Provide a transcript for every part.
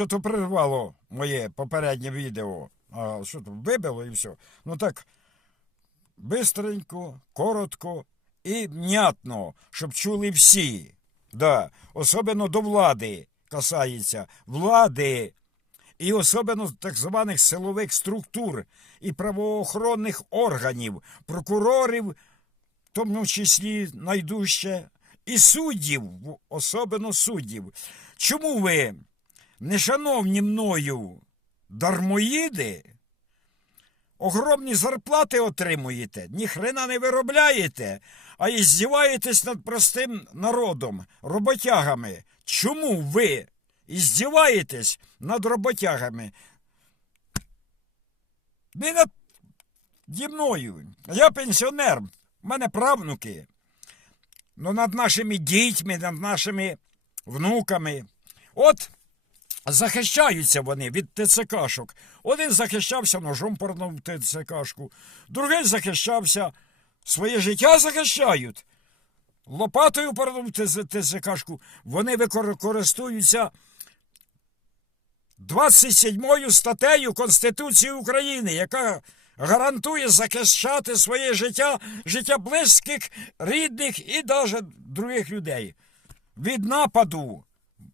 що то прервало моє попереднє відео. А що то вибило і все. Ну так, бистренько, коротко і внятно, щоб чули всі. Да, особливо до влади касається. Влади і особливо так званих силових структур і правоохоронних органів, прокурорів, в тому числі найдужче, і суддів, особливо суддів. Чому ви, нешановні мною дармоїди, огромні зарплати отримуєте, ні хрена не виробляєте, а і здіваєтесь над простим народом, роботягами. Чому ви здіваєтесь над роботягами? Не над мною. Я пенсіонер, в мене правнуки. Ну, над нашими дітьми, над нашими внуками. От захищаються вони від ТЦКшок. Один захищався ножом порнув ТЦКшку, другий захищався, своє життя захищають. Лопатою порнув ТЦКшку. Вони використовуються 27 статтею Конституції України, яка гарантує захищати своє життя, життя близьких, рідних і навіть других людей від нападу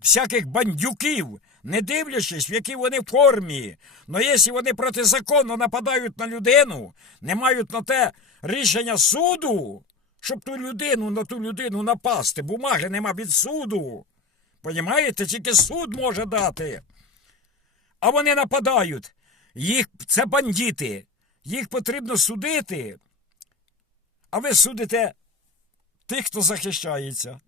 всяких бандюків, не дивлячись, в якій вони формі. Но якщо вони протизаконно нападають на людину, не мають на те рішення суду, щоб ту людину на ту людину напасти, бумаги нема від суду. Понімаєте, тільки суд може дати. А вони нападають. Їх це бандити. Їх потрібно судити. А ви судите тих, хто захищається.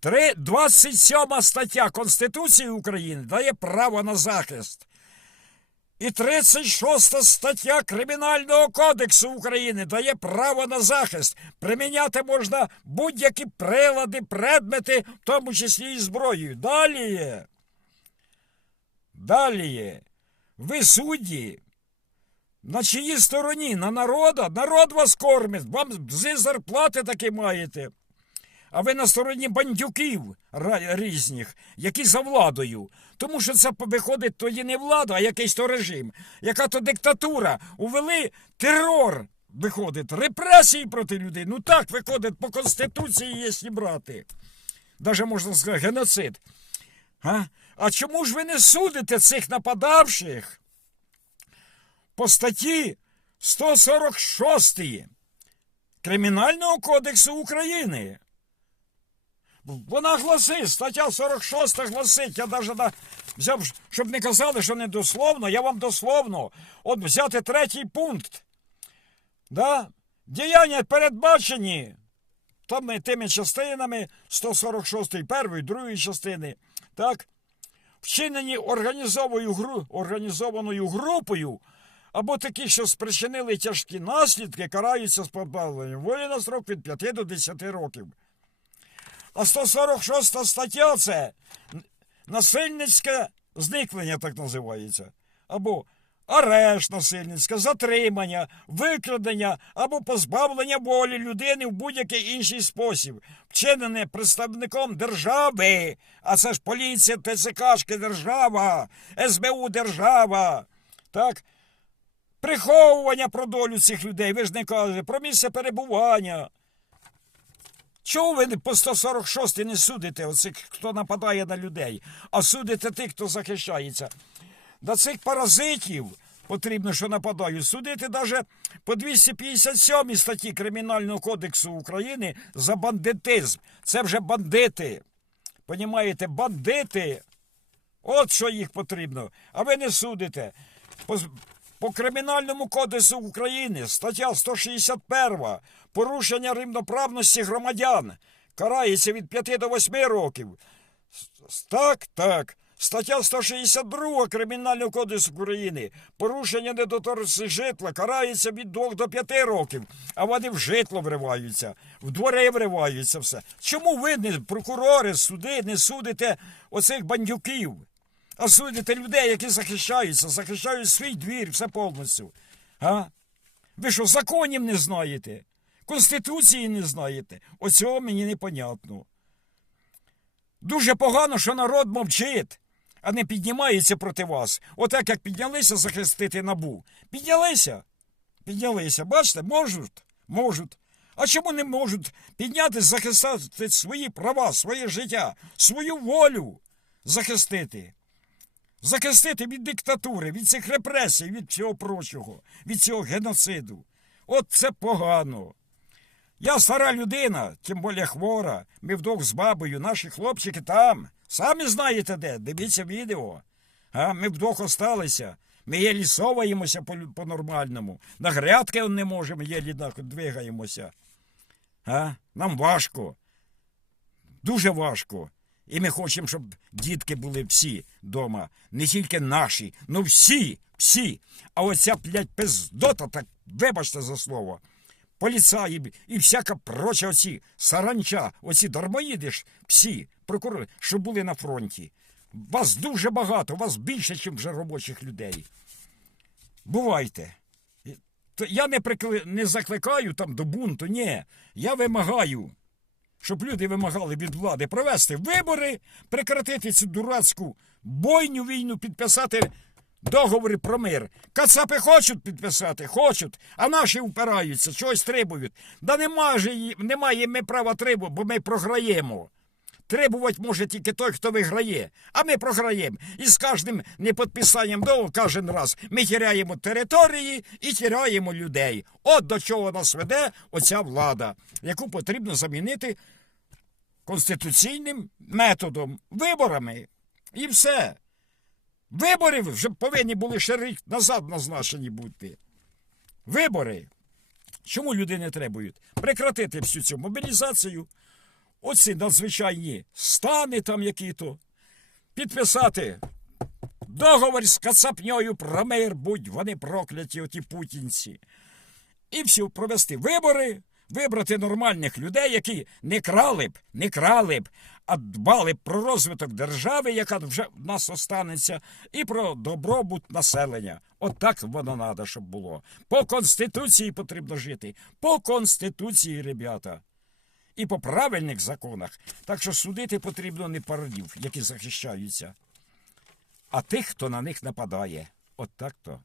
Три- 27 стаття Конституції України дає право на захист. І 36 стаття Кримінального кодексу України дає право на захист. Приміняти можна будь-які прилади, предмети, в тому числі і зброю. Далі. Далі. Ви судді. На чиїй стороні? На народа? Народ вас кормить. Вам зі зарплати такі маєте. А ви на стороні бандюків різних, які за владою. Тому що це виходить тоді не влада, а якийсь то режим. Яка то диктатура. Увели терор. Виходить, репресії проти людей. Ну так виходить по Конституції, якщо брати. Даже можна сказати, геноцид. А? а чому ж ви не судите цих нападавших по статті 146 Кримінального кодексу України? Вона гласить, стаття 46 гласить, я навіть на, взяв, щоб не казали, що не дословно, я вам дословно. От взяти третій пункт. Да? Діяння передбачені там тими частинами 146 першої, другої частини. Так? Вчинені організованою, гру, організованою групою або такі, що спричинили тяжкі наслідки, караються з позбавленням волі на срок від 5 до 10 років. А 146 стаття це насильницьке зникнення, так називається. Або арешт насильницьке, затримання, викрадення або позбавлення волі людини в будь-який інший спосіб, вчинене представником держави, а це ж поліція, ТЦКшки держава, СБУ держава. Так? Приховування про долю цих людей, ви ж не кажете, про місце перебування. Чого ви по 146 не судите оцих, хто нападає на людей, а судите тих, хто захищається? До цих паразитів потрібно, що нападають, судити навіть по 257 статті Кримінального кодексу України за бандитизм. Це вже бандити. Понімаєте, бандити. От що їх потрібно. А ви не судите. По, Кримінальному кодексу України стаття 161 порушення рівноправності громадян карається від 5 до 8 років. Так, так. Стаття 162 Кримінального кодексу України. Порушення недоторкності житла карається від 2 до 5 років, а вони в житло вриваються, в двори вриваються все. Чому ви, прокурори, суди, не судите оцих бандюків? А судите людей, які захищаються, захищають свій двір, все повністю. А? Ви що, законів не знаєте? Конституції не знаєте? Оцього мені непонятно. Дуже погано, що народ мовчить. а не піднімаються проти вас. Отак як піднялися захистити набу. Піднялися? Піднялися. Бачите, можуть, можуть. А чому не можуть підняти, захистити свої права, своє життя, свою волю захистити? Захистити від диктатури, від цих репресій, від всього прочого, від цього геноциду. От це погано. Я стара людина, тим більше хвора. Ми вдвох з бабою, наші хлопчики там. Самі знаєте де, дивіться відео. А, ми вдвох осталися. Ми єлі соваємося по- по-нормальному. На грядки не можемо, єлі двигаємося. А? Нам важко. Дуже важко. І ми хочемо, щоб дітки були всі вдома. Не тільки наші, ну всі, всі. А оця, блядь, пиздота, так вибачте за слово. Поліцаї і всяка проча оці саранча, оці дармоїди ж всі, прокурори, що були на фронті. Вас дуже багато, вас більше, ніж вже робочих людей. Бувайте. Я не, прикли... не закликаю там до бунту, ні. Я вимагаю, щоб люди вимагали від влади провести вибори, прекратити цю дурацьку бойню війну, підписати договори про мир. Кацапи хочуть підписати, хочуть, а наші впираються, чогось требують. Да немає, немає ми права требу, бо ми програємо. Требувати може тільки той, хто виграє, а ми програємо. І з кожним неподписанням договору кожен раз ми тіряємо території і тіряємо людей. От до чого нас веде оця влада, яку потрібно замінити конституційним методом, виборами. І все. Вибори вже повинні були ще рік назад назначені бути. Вибори. Чому люди не требують? Прекратити всю цю мобілізацію, оці надзвичайні стани там які-то, підписати договор з Кацапньою про мир, будь вони прокляті, оті путінці. І все, провести вибори, вибрати нормальних людей, які не крали б, не крали б, а дбали б про розвиток держави, яка вже в нас останеться, і про добробут населення. От так воно треба, щоб було. По Конституції потрібно жити. По Конституції, ребята. І по правильних законах. Так що судити потрібно не пародів, які захищаються, а тих, хто на них нападає. От так-то.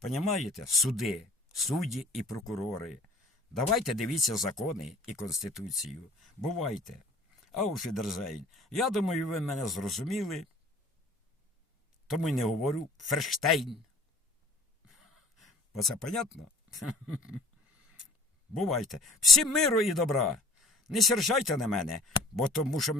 Понімаєте? Суди, судді і прокурори. Давайте дивіться закони і Конституцію. Бувайте. Ауфідерзейн. Я думаю, ви мене зрозуміли. Тому й не говорю Ферштейн. Оце понятно? Бувайте. Всім миру і добра. Не сержайте на мене, бо тому що ми.